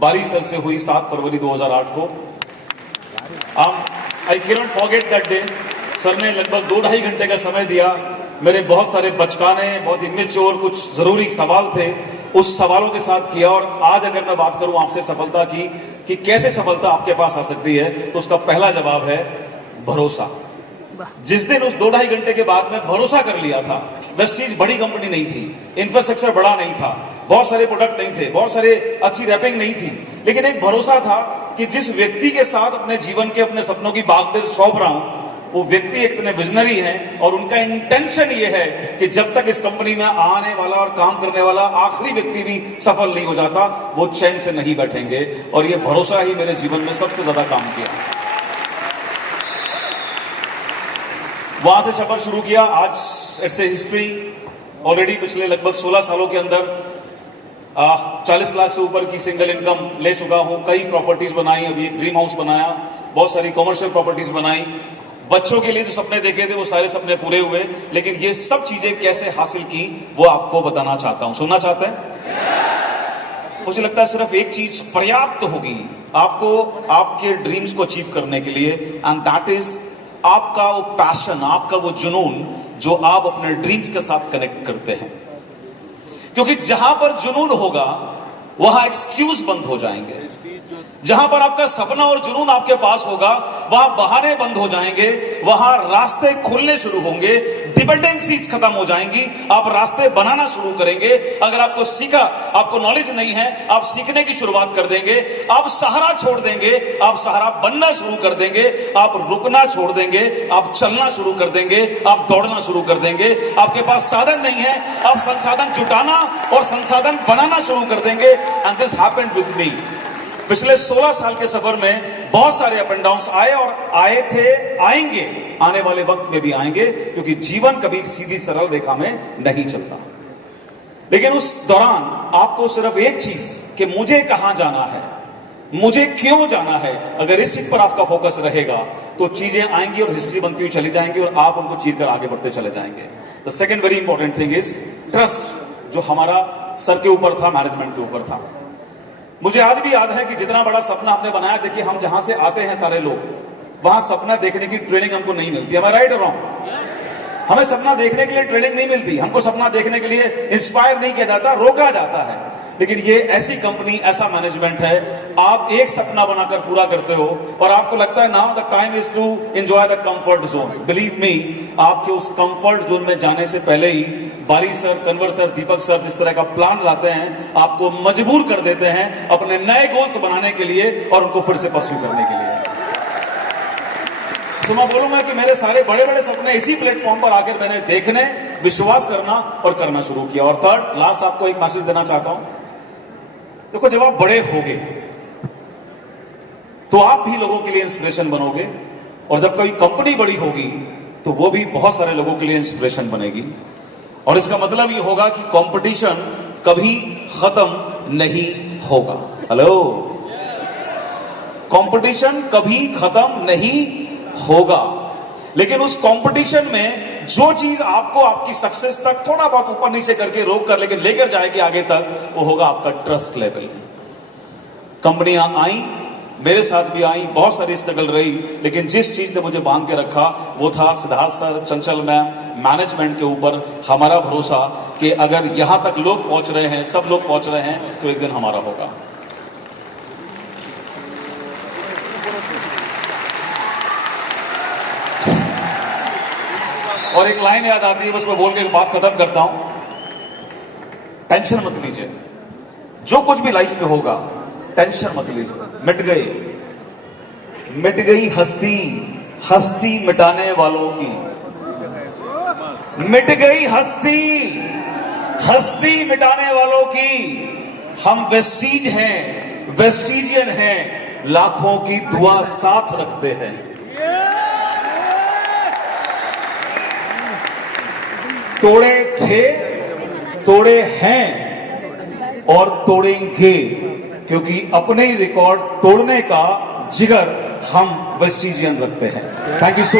बाली sir से हुई 7 फरवरी 2008 को। I can not forget that day. Sir ने लगभग 2-2.5 घंटे का समय दिया। मेरे बहुत सारे बचकाने, बहुत इमेच्योर कुछ जरूरी सवाल थे, उस सवालों के साथ किया। और आज अगर मैं बात करूं आपसे सफलता की कि कैसे सफलता आपके पास आ सकती है, तो उसका पहला जवाब है भरोसा। जिस दिन उस 2-2.5 घंटे के बाद में भरोसा कर लिया था, वेस्टीज बड़ी कंपनी नहीं थी, इंफ्रास्ट्रक्चर बड़ा नहीं था, बहुत सारे प्रोडक्ट नहीं थे, बहुत सारे अच्छी रैपिंग नहीं थी, लेकिन एक भरोसा था कि जिस व्यक्ति के साथ अपने जीवन के, अपने सपनों की बागडोर सौंप रहा हूं, वो व्यक्ति एक इतने विजनरी हैं और उनका इंटेंशन ये है कि जब तक इस कंपनी में आने वाला और काम करने वाला आखिरी व्यक्ति भी सफल नहीं हो जाता, वो चैन से नहीं बैठेंगे। और ये भरोसा ही मेरे जीवन में सबसे ज्यादा काम किया। वहां से सफर शुरू किया। आज इट्स ए हिस्ट्री। ऑलरेडी पिछले लगभग 16 सालों के अंदर 40 लाख से ऊपर की सिंगल इनकम ले चुका हूं। कई प्रॉपर्टीज बनाई, अभी एक ड्रीम हाउस बनाया, बहुत सारी कॉमर्शियल प्रॉपर्टीज बनाई। बच्चों के लिए जो सपने देखे थे वो सारे सपने पूरे हुए। लेकिन ये सब चीजें कैसे हासिल की वो आपको बताना चाहता हूं। सुनना चाहते हैं? मुझे लगता है सिर्फ एक चीज पर्याप्त होगी आपको आपके ड्रीम्स को अचीव करने के लिए, एंड दैट इज आपका वो पैशन, आपका वो जुनून जो आप अपने ड्रीम्स के साथ कनेक्ट करते हैं। क्योंकि जहां पर जुनून होगा वहां एक्सक्यूज बंद हो जाएंगे। जहां पर आपका सपना और जुनून आपके पास होगा वहां बहाने बंद हो जाएंगे, वहां रास्ते खुलने शुरू होंगे, डिपेंडेंसीज खत्म हो जाएंगी, आप रास्ते बनाना शुरू करेंगे। अगर आपको सीखा, आपको नॉलेज नहीं है, आप सीखने की शुरुआत कर देंगे, आप सहारा छोड़ देंगे, आप सहारा बनना शुरू कर देंगे, आप रुकना छोड़ देंगे, आप चलना शुरू कर देंगे, आप दौड़ना शुरू कर देंगे। आपके पास साधन नहीं है, आप संसाधन जुटाना और संसाधन बनाना शुरू कर देंगे। And this happened with me. पिछले 16 साल के सफर में बहुत सारे अप एंड डाउन्स आए और आए थे, आएंगे, आने वाले वक्त में भी आएंगे, क्योंकि जीवन कभी सीधी सरल रेखा में नहीं चलता। लेकिन उस दौरान आपको सिर्फ एक चीज कि मुझे कहां जाना है, मुझे क्यों जाना है, अगर इस चीज पर आपका फोकस रहेगा तो चीजें आएंगी और हिस्ट्री बनती हुई चली जाएंगी और आप उनको चीर कर आगे बढ़ते चले जाएंगे। The second very important thing is trust, जो हमारा सर के ऊपर था, मैनेजमेंट के ऊपर था। मुझे आज भी याद है कि जितना बड़ा सपना हमने बनाया, देखिए हम जहां से आते हैं सारे लोग, वहां सपना देखने की ट्रेनिंग हमको नहीं मिलती। Am I right or wrong? हमें सपना देखने के लिए ट्रेनिंग नहीं मिलती, हमको सपना देखने के लिए इंस्पायर नहीं किया जाता, रोका जाता है। लेकिन ये ऐसी कंपनी, ऐसा मैनेजमेंट है, आप एक सपना बनाकर पूरा करते हो और आपको लगता है now the time is to enjoy the comfort zone. Believe me, आपके उस कंफर्ट जोन में जाने से पहले ही Bali sir, Kanwar sir, Deepak sir जिस तरह का प्लान लाते हैं, आपको मजबूर कर देते हैं अपने नए गोल्स बनाने के लिए और उनको फिर से परस्यू करने के लिए। तो मैं बोलूंगा कि मेरे सारे बड़े बड़े सपने इसी प्लेटफॉर्म पर आकर मैंने देखने, विश्वास करना और करना शुरू किया। और थर्ड, लास्ट आपको एक मैसेज देना चाहता हूं। देखो, जब आप बड़े होगे तो आप भी लोगों के लिए इंस्पिरेशन बनोगे, और जब कोई कंपनी बड़ी होगी तो वो भी बहुत सारे लोगों के लिए इंस्पिरेशन बनेगी। और इसका मतलब ये होगा कि कंपटीशन कभी खत्म नहीं होगा। हेलो, कंपटीशन कभी खत्म नहीं होगा। लेकिन उस कंपटीशन में जो चीज आपको आपकी सक्सेस तक थोड़ा बहुत ऊपर नीचे करके रोक कर लेकिन लेकर जाएगी आगे तक, वो होगा आपका ट्रस्ट लेवल। कंपनियां आई, मेरे साथ भी आई, बहुत सारी स्ट्रगल रही, लेकिन जिस चीज ने मुझे बांध के रखा वो था सिद्धार्थ सर, चंचल मैम, मैनेजमेंट के ऊपर हमारा भरोसा कि अगर यहां तक लोग पहुंच रहे हैं, सब लोग पहुंच रहे हैं, तो एक दिन हमारा होगा। और एक लाइन याद आती है, बस मैं बोल के बात खत्म करता हूं। टेंशन मत लीजिए, जो कुछ भी लाइफ में होगा टेंशन मत लीजिए। मिट गई हस्ती, हस्ती मिटाने वालों की। मिट गई हस्ती, हस्ती मिटाने वालों की। हम वेस्टीज हैं, वेस्टीजियन हैं, लाखों की दुआ साथ रखते हैं। तोड़े थे, तोड़े हैं और तोड़ेंगे, क्योंकि अपने ही रिकॉर्ड तोड़ने का जिगर हम वेस्टीजियन रखते हैं। Thank you so